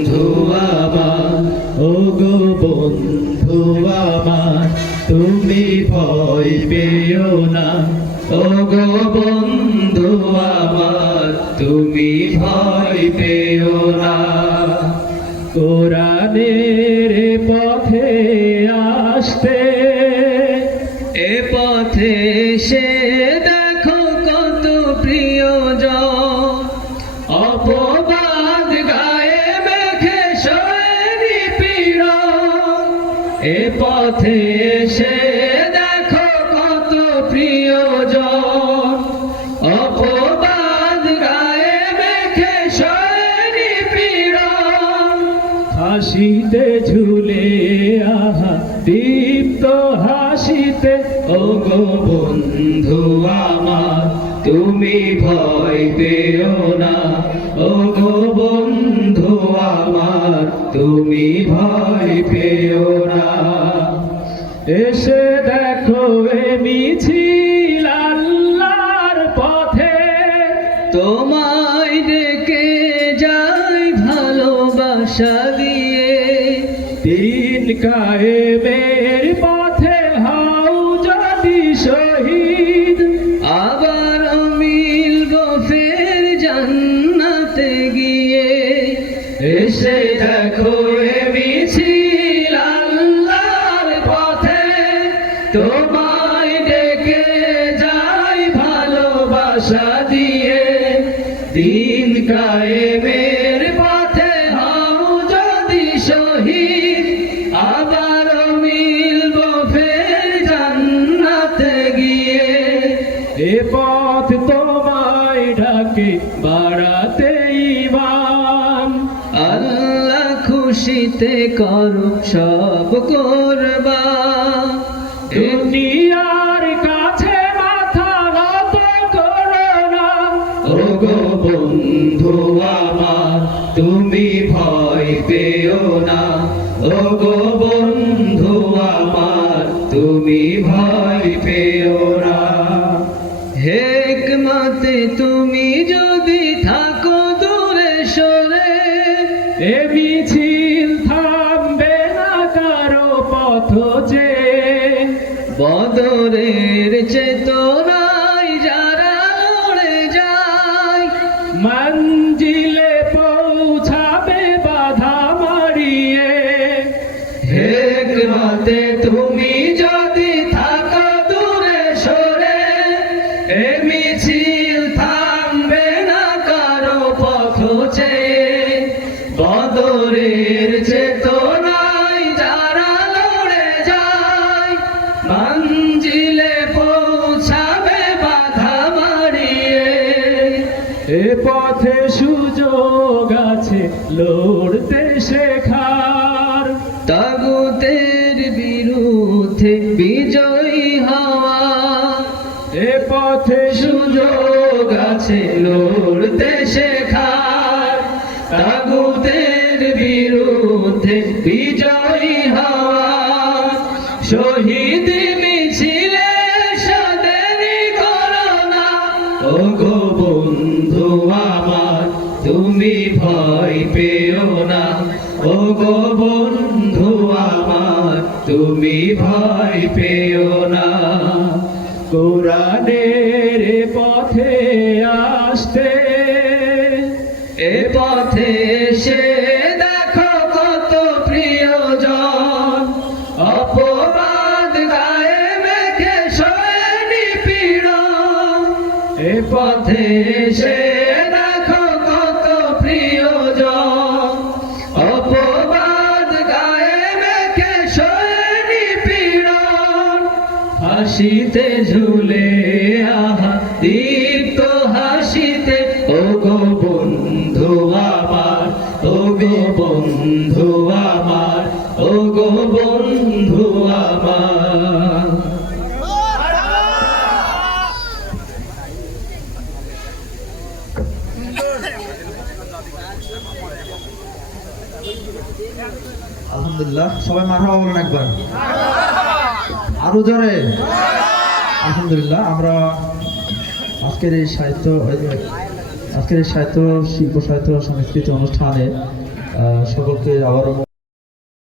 বন্ধু আমার, ও গো বন্ধু আমার, তুমি ভয় পেও না। ও গো বন্ধু আমার, তুমি ভয় পেও না। কোরআনের পথে আসতে, এ পথে সে দেখো কত প্রিয়জন, অপবাদ গায়ে মেখে শরীর পীড়ন। এ পথে সে দেখো কত প্রিয়জন, অপবাদ গায়ে মেখে শরীর পীড়ন। হাসিতে ঝুলে আহা দীপ্ত হাসিতে, ও গো বন্ধু আমার, তুমি ভয় পেও না। ও গো বন্ধু আমার, তুমি ভয় পেও না। এসে দেখো এ মিছিল আল্লাহর পথে, তোমায় ডেকে যাই ভালোবাসা দিয়ে। দিন কায়েমের পথে হও যদি শহীদ, আবার মিলব ফের জান্নাতে গিয়ে। এসে দেখো এ মিছিল আল্লাহর পথে, তোমায় ডেকে যাই ভালোবাসা দিয়ে। দিন কায়েমের পথে হও যদি শহীদ, আবার মিলব ফের জান্নাতে গিয়ে। এ পথ তোমায় ডাকে বাড়াতে ঈমান, আল্লাহ খুশিতে করো সব কুরবান। দুনিয়ার কাছে মাথা নত করো না। ও গো বন্ধু আমার, তুমি ভয় পেও না। ও গো বন্ধু আমার, তুমি ভয় পেও না। হিকমতে তুমি যদি থাকো দূরে সরে, এ মিছিল থামবে না কারো পথ চেয়ে। বদরের চেতনায় যারা লড়ে যায়, মঞ্জিলে পৌঁছাবে বাধা মারিয়ে। হিকমতে তুমি যদি থাকো দূরে সরে, এ মিছিল থামবে না কারো পথ চেয়ে। বদরের চেতনায় যারা লড়ে যায়, মঞ্জিলে পৌঁছাবে বাধা মারিয়ে। এ পথে সুযোগ আছে লড়তে শেখার, তাগুতের বিরুদ্ধে বিজয়ী হওয়া। এ পথে সুযোগ আছে লড়তে শেখার, তাগুতের বিরুদ্ধে বিজয়ী হওয়া। শহীদ মিছিলে দেরি করো না। ও গো বন্ধু আমার, তুমি ভয় পেও না। ও গো বন্ধু আমার, তুমি ভয় পেও না। কোরআনের পথে আসতে, এ পথে সে দেখো কত প্রিয়জন, অপবাদ গায়ে মেখে শরীর পীড়ন। এ পথে সে দেখো কত প্রিয়জন, অপবাদ গায়ে মেখে শরীর পীড়ন। হাসিতে ঝুলে আহা দীপ্ত হাসিতে, ও গো বন্ধু আমার, ও গো বন্ধু আমার, ও গো বন্ধু আমার। আলহামদুলিল্লাহ, সবাই মারহাবা বলেন একবার, আরো জোরে। আলহামদুলিল্লাহ, আমরা আজকের এই সাহিত্য শিল্প সাহিত্য সংস্কৃতি অনুষ্ঠানে সকলকে আবারও